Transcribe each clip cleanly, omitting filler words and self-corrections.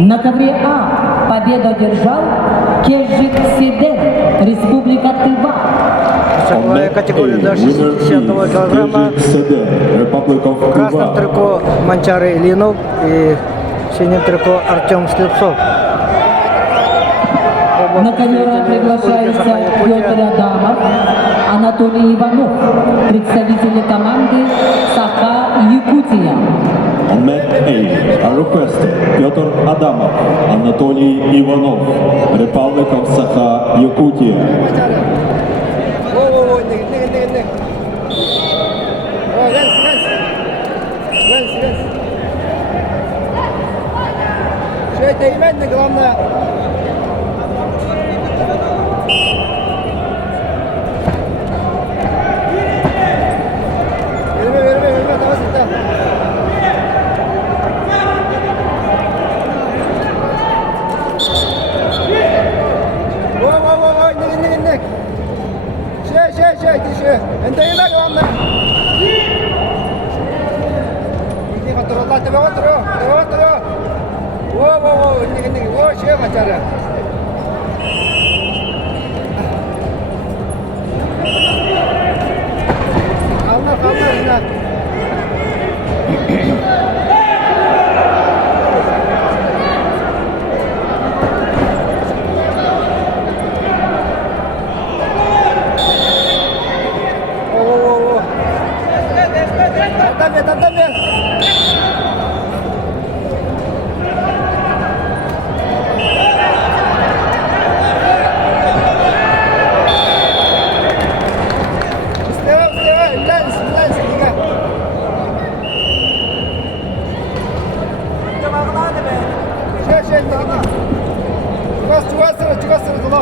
На ковре А победу одержал Кежик Сиден, Республика Тыва. Весовая категория до 60 килограмма. В красном трико Манчар Ильинов и в синем трико Артем Слепцов. На ковер приглашается Петр Адамов, Анатолий Иванов, представители команды Саха Якутия. On mat A, are requested Pyotr Adamov, Anatoly Ivanov, Republic of Sakha, Yakutia. Все это именно главное. انت ايه بقى يا عم ini kontrol lah coba kontrol wow ini wow siapa cara kalmar nah Tantang.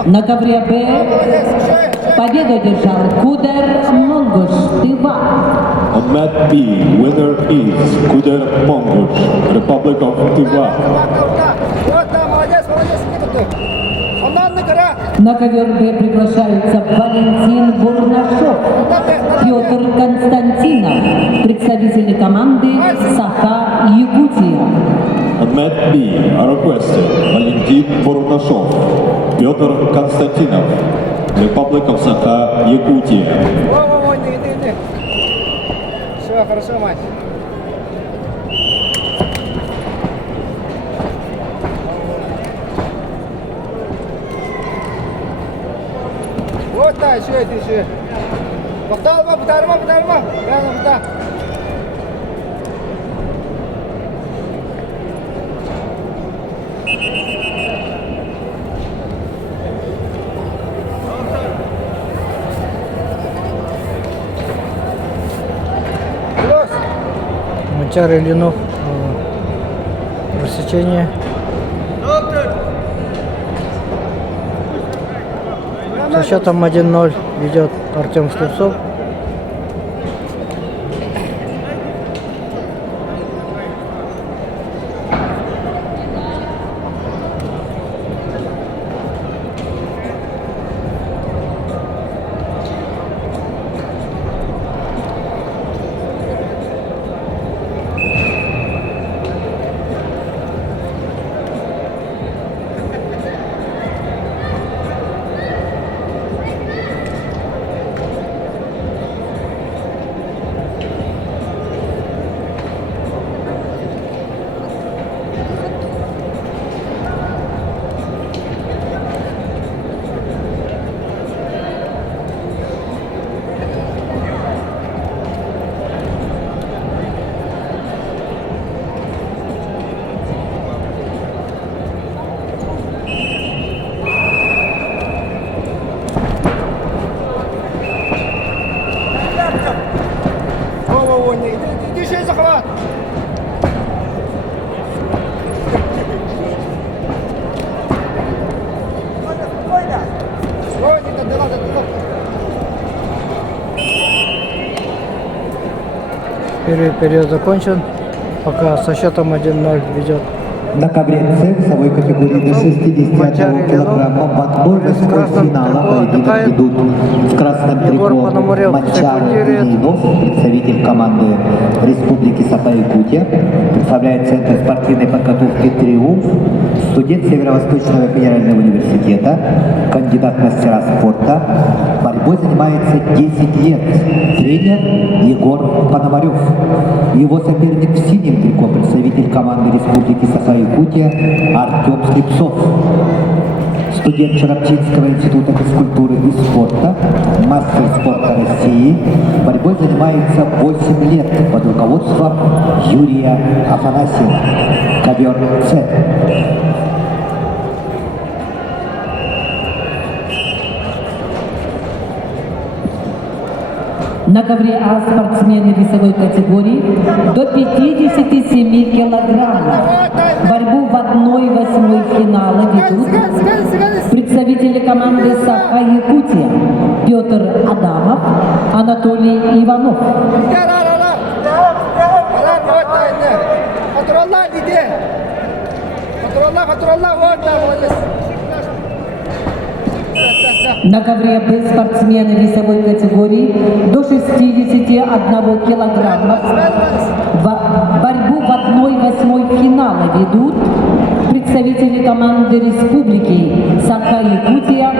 На ковре Б победу одержал Кудер Монгуш, Тыва. On mat B, winner is Kuder Mongush, Republic of Tыва. На ковер Б приглашаются Валентин Бурнашов, Петр Константинов, представители команды Саха Якутия. On mat B, are requested Valentin Бурнашов, Pyotr Konstantinov, Republic of Sakha, Yakutia. Все, хорошо, мать. Вот так, еще. Повтарма. Прямо повтар. Манчар Ильинов, рассечение. Со счетом 1-0 ведет Артем Слепцов. Иди еще захват. Первый период закончен. Пока со счетом 1-0 ведет. На ковре С весовой категории до 61 килограмма в одной восьмой финала поединок идут в красном трико Манчар Ильинов, представитель команды Республики Саха-Якутия, представляет Центр спортивной подготовки «Триумф», студент Северо-Восточного федерального университета, кандидат в мастера спорта. Борьбой занимается 10 лет. Тренер Егор Пономарев. Его соперник в синем трико, представитель команды Республики Саха-Якутия Артем Слепцов. Студент Шарапчинского института физкультуры и спорта, мастер спорта России. Борьбой занимается 8 лет под руководством Юрия Афанасьева. Ковер С. На ковре А спортсмены весовой категории до 57 килограммов. Борьбу в 1/8 финала ведут представители команды Саха-Якутия Петр Адамов, Анатолий Иванов. На ковре Б спортсмены весовой категории до 61 килограмма. Борьбу в 1/8 финала ведут представители команды Республики Саха-Якутия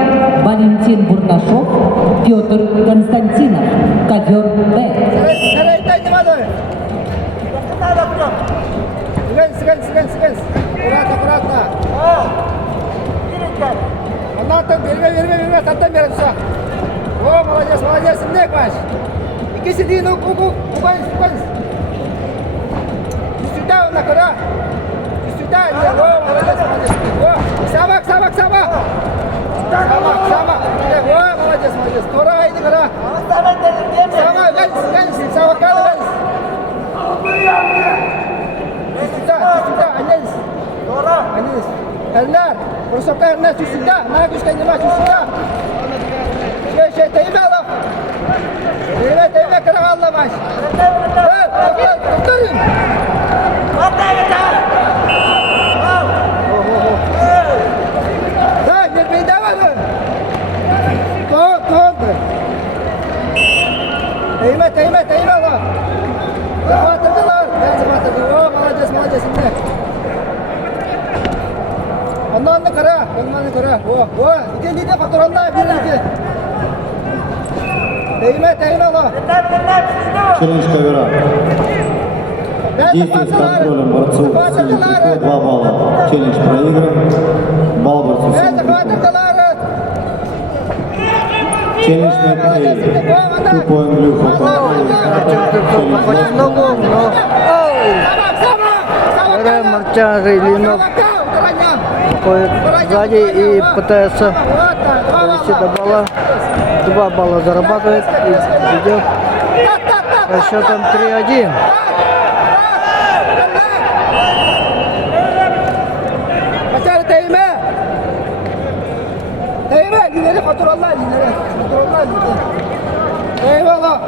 Валентин Бурнашов, Петр Константинов. Ковер Б. Верме, таттан берем все. О, молодец, не кваш. Иди сиди, ну, кубань. Сюда, на кора. Сюда, о, молодец. О, сабак. Сабак. О, молодец. Кора, иди кора. Сабак, ганс, сабак, ганс. Сюда, анис. Элнар, просто Элнар, сюда, нагусь кайнема, сюда. Şey, teyme Allah. Teyme kıra Allah baş. Tutturun. Ha, bir devam edin. Tut. Teyme Allah. Batırdılar. O, молодец. Ondan da kara. O, iди, patronlar, bir. Teyme Allah. Челлендж ковера. Действие с контролем борцов в синем трико 2 балла. Челлендж проигран. Балл борцов в синем трико. Челлендж на Корея. 2 point blue for Марчар Ильинов ходит сзади и пытается довести до балла. 2 балла зарабатывает и идет расчетом 3-1. Lileri faturalar. Eyvallah.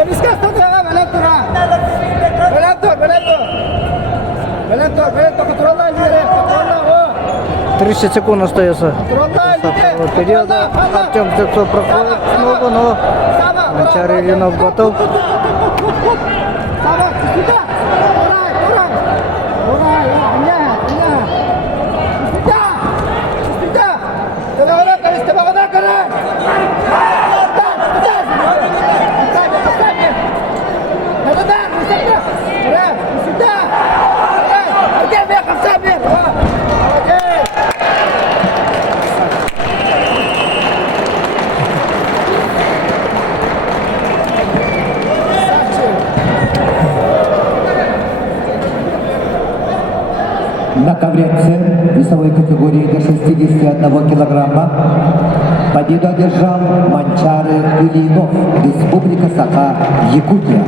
Emiskas tutuyor, velem dur ha. Velem dur, faturalar lileri, faturalar o. 30 секунд остается Faturalar периода. Артем Слепцов проходит снова, но Манчар Ильинов готов. Sabah, sуда. Uray, На ковре С весовой категории до 61 килограмма победу одержал Манчар Ильинов, Республика Саха-Якутия.